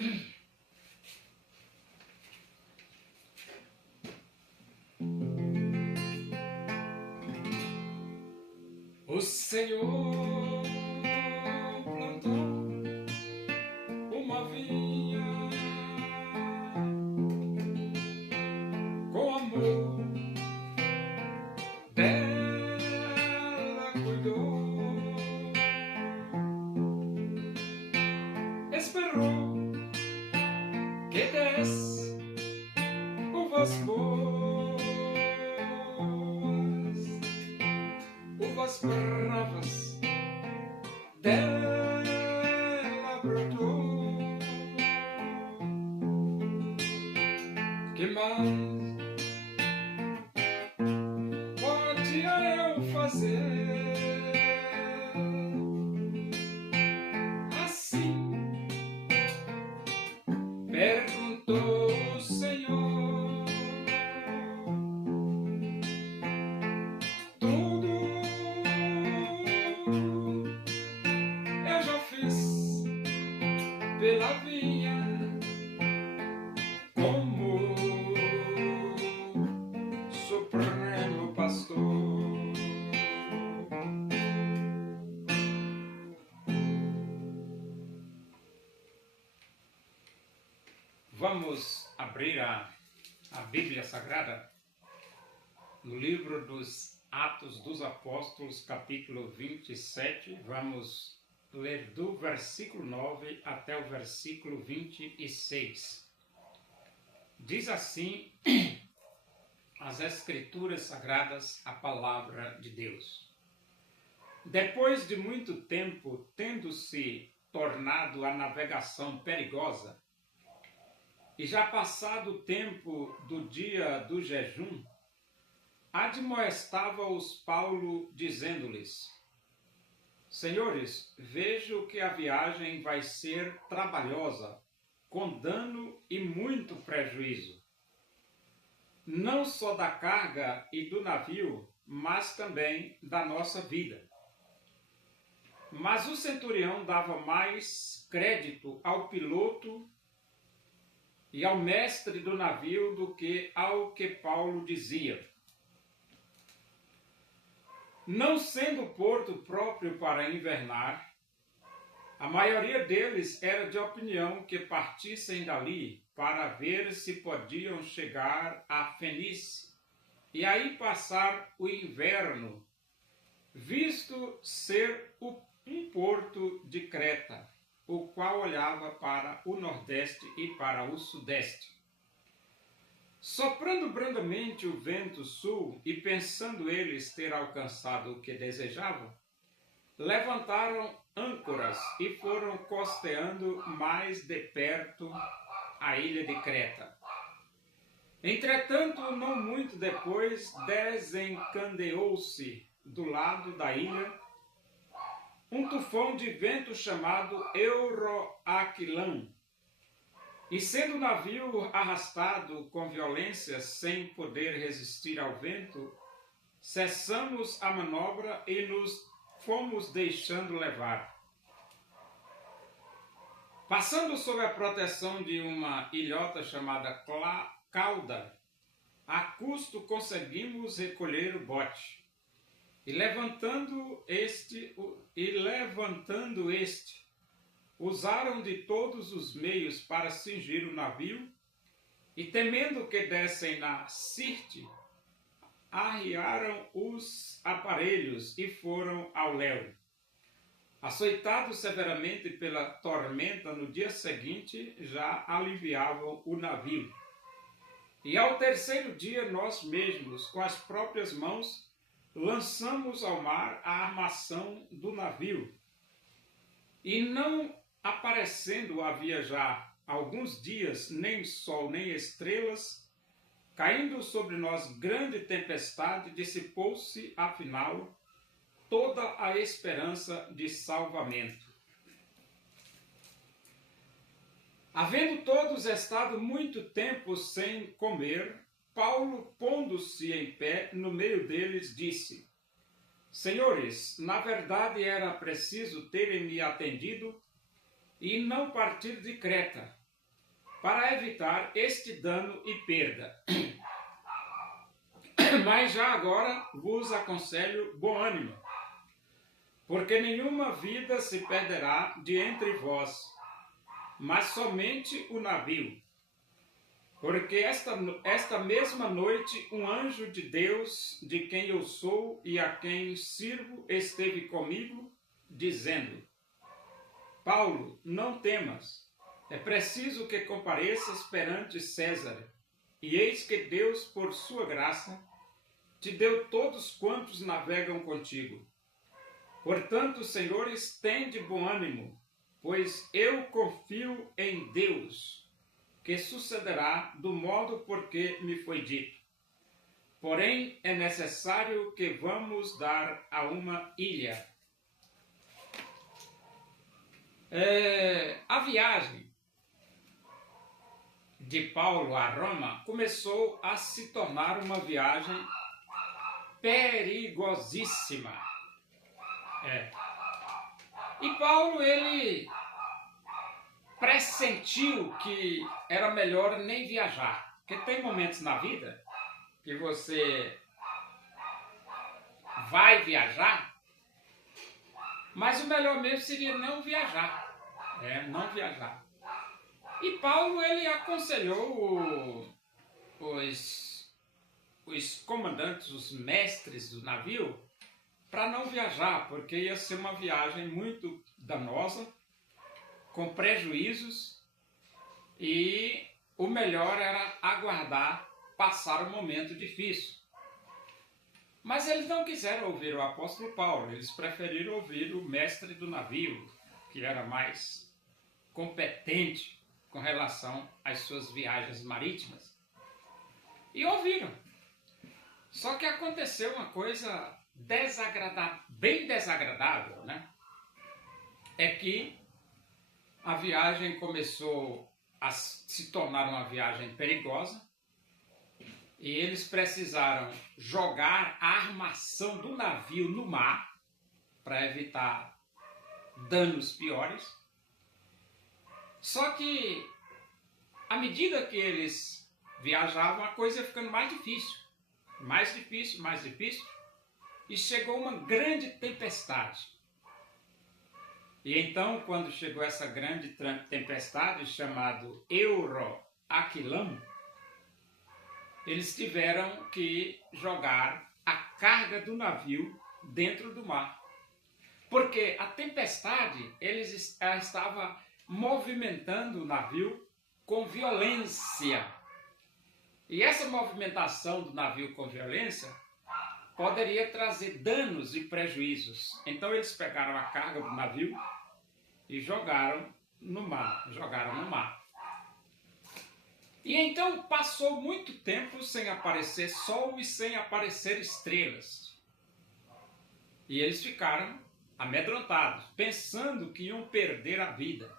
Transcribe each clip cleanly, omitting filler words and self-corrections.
O Senhor plantou uma vinha com amor, dela cuidou, esperou que desse uvas boas, uvas bravas dela brotou. Que mais podia eu fazer? Assim perguntou o Senhor. Tudo eu já fiz pela vinha, como Supremo Pastor. Vamos abrir a Bíblia Sagrada no livro dos Atos dos Apóstolos, capítulo 27. Vamos ler do versículo 9 até o versículo 26. Diz assim as Escrituras Sagradas, a palavra de Deus. Depois de muito tempo, tendo-se tornado a navegação perigosa, e já passado o tempo do dia do jejum, admoestava-os Paulo, dizendo-lhes: Senhores, vejo que a viagem vai ser trabalhosa, com dano e muito prejuízo, não só da carga e do navio, mas também da nossa vida. Mas o centurião dava mais crédito ao piloto e ao mestre do navio do que ao que Paulo dizia. Não sendo o porto próprio para invernar, a maioria deles era de opinião que partissem dali para ver se podiam chegar a Fenícia e aí passar o inverno, visto ser um porto de Creta, o qual olhava para o nordeste e para o sudeste. Soprando brandamente o vento sul e pensando eles ter alcançado o que desejavam, levantaram âncoras e foram costeando mais de perto a ilha de Creta. Entretanto, não muito depois, desencadeou-se do lado da ilha um tufão de vento chamado Euroaquilão, e sendo o navio arrastado com violência sem poder resistir ao vento, cessamos a manobra e nos fomos deixando levar. Passando sob a proteção de uma ilhota chamada Cauda, a custo conseguimos recolher o bote. E levantando este, usaram de todos os meios para cingir o navio, e temendo que dessem na Sirte, arriaram os aparelhos e foram ao léu. Açoitados severamente pela tormenta, no dia seguinte já aliviavam o navio. E ao terceiro dia nós mesmos, com as próprias mãos, lançamos ao mar a armação do navio. E não aparecendo havia já alguns dias nem sol nem estrelas, caindo sobre nós grande tempestade, dissipou-se afinal toda a esperança de salvamento. Havendo todos estado muito tempo sem comer, Paulo, pondo-se em pé no meio deles, disse: Senhores, na verdade era preciso terem-me atendido e não partir de Creta, para evitar este dano e perda. Mas já agora vos aconselho bom ânimo, porque nenhuma vida se perderá de entre vós, mas somente o navio. Porque esta mesma noite um anjo de Deus, de quem eu sou e a quem sirvo, esteve comigo, dizendo: Paulo, não temas, é preciso que compareças perante César, e eis que Deus, por sua graça, te deu todos quantos navegam contigo. Portanto, senhores, tende bom ânimo, pois eu confio em Deus, que sucederá do modo por que me foi dito. Porém, é necessário que vamos dar a uma ilha. A viagem de Paulo a Roma começou a se tornar uma viagem perigosíssima. E Paulo, ele pressentiu que era melhor nem viajar, porque tem momentos na vida que você vai viajar, mas o melhor mesmo seria não viajar, não viajar. E Paulo, ele aconselhou os comandantes, os mestres do navio, para não viajar, porque ia ser uma viagem muito danosa, com prejuízos, e o melhor era aguardar passar um momento difícil. Mas eles não quiseram ouvir o apóstolo Paulo, eles preferiram ouvir o mestre do navio, que era mais competente com relação às suas viagens marítimas. E ouviram. Só que aconteceu uma coisa bem desagradável, né? É que a viagem começou a se tornar uma viagem perigosa e eles precisaram jogar a armação do navio no mar para evitar danos piores. Só que, à medida que eles viajavam, a coisa ia ficando mais difícil, e chegou uma grande tempestade. E então, quando chegou essa grande tempestade, chamado Euroaquilão, eles tiveram que jogar a carga do navio dentro do mar. Porque a tempestade, estava movimentando o navio com violência. E essa movimentação do navio com violência poderia trazer danos e prejuízos. Então eles pegaram a carga do navio e jogaram no mar. E então passou muito tempo sem aparecer sol e sem aparecer estrelas. E eles ficaram amedrontados, pensando que iam perder a vida.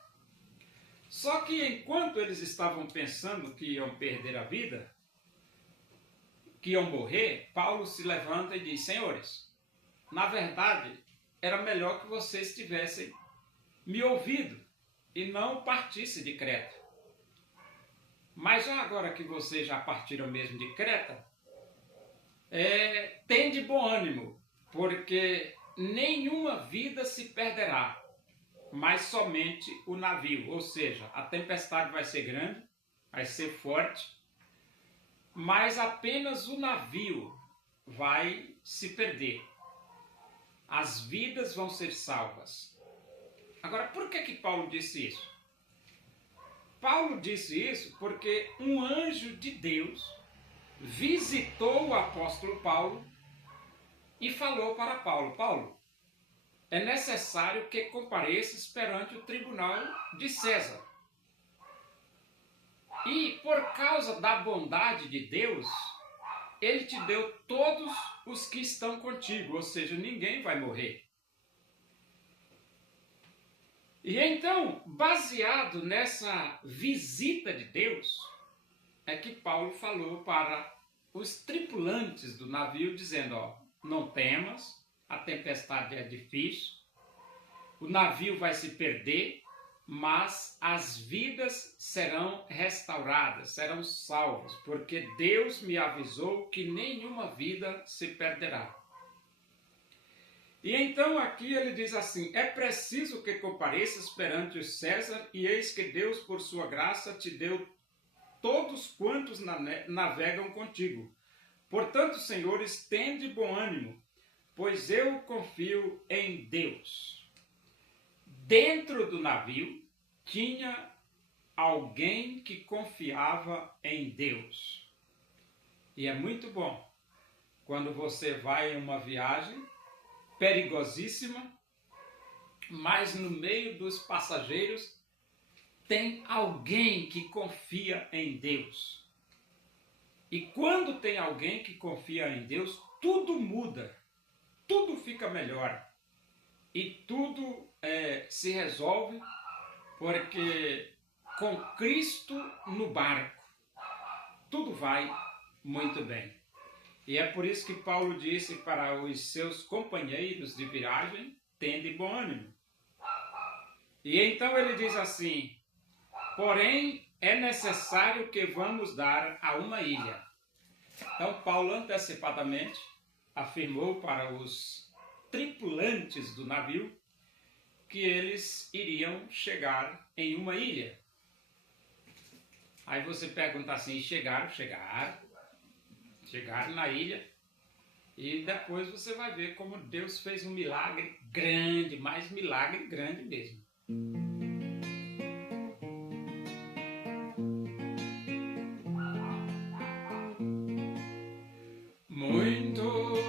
Só que enquanto eles estavam pensando que iam perder a vida, que iam morrer, Paulo se levanta e diz: senhores, na verdade, era melhor que vocês tivessem me ouvido e não partisse de Creta. Mas já agora que vocês já partiram mesmo de Creta, tende bom ânimo, porque nenhuma vida se perderá, mas somente o navio. Ou seja, a tempestade vai ser grande, vai ser forte, mas apenas o navio vai se perder. As vidas vão ser salvas. Agora, por que Paulo disse isso? Paulo disse isso porque um anjo de Deus visitou o apóstolo Paulo e falou para Paulo: Paulo, é necessário que compareças perante o tribunal de César. E por causa da bondade de Deus, ele te deu todos os que estão contigo, ou seja, ninguém vai morrer. E então, baseado nessa visita de Deus, é que Paulo falou para os tripulantes do navio, dizendo: não temas, a tempestade é difícil, o navio vai se perder, mas as vidas serão restauradas, serão salvas, porque Deus me avisou que nenhuma vida se perderá. E então aqui ele diz assim: é preciso que compareças perante o César, e eis que Deus, por sua graça, te deu todos quantos navegam contigo. Portanto, senhores, tende bom ânimo, pois eu confio em Deus. Dentro do navio tinha alguém que confiava em Deus. E é muito bom quando você vai em uma viagem perigosíssima, mas no meio dos passageiros tem alguém que confia em Deus. E quando tem alguém que confia em Deus, tudo muda, tudo fica melhor e tudo se resolve, porque com Cristo no barco tudo vai muito bem. E é por isso que Paulo disse para os seus companheiros de viagem: tende bom ânimo. E então ele diz assim: porém é necessário que vamos dar a uma ilha. Então Paulo antecipadamente afirmou para os tripulantes do navio que eles iriam chegar em uma ilha. Aí você pergunta assim: chegaram na ilha, e depois você vai ver como Deus fez um milagre grande, mas milagre grande mesmo. Muitos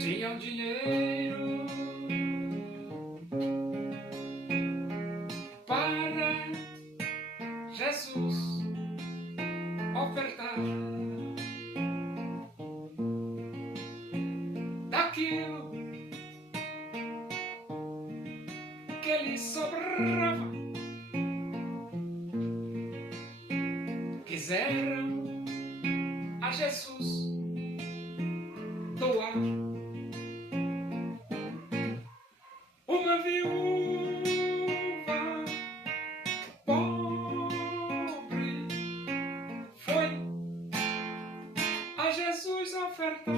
tinham dinheiro para Jesus ofertar daquilo que lhe sobrava. Quiseram a Jesus doar. Uma viúva pobre foi a Jesus ofertar,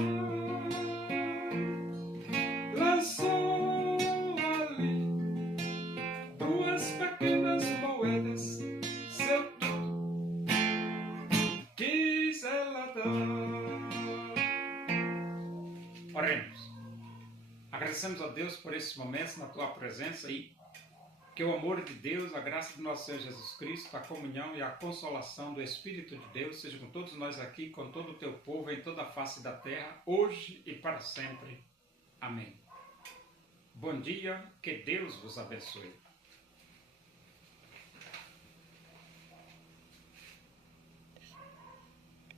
lançou ali 2 pequenas moedas, seu tudo quis ela dar. Oremos. Agradecemos a Deus por esses momentos na tua presença e que o amor de Deus, a graça do nosso Senhor Jesus Cristo, a comunhão e a consolação do Espírito de Deus seja com todos nós aqui, com todo o teu povo em toda a face da terra, hoje e para sempre. Amém. Bom dia, que Deus vos abençoe.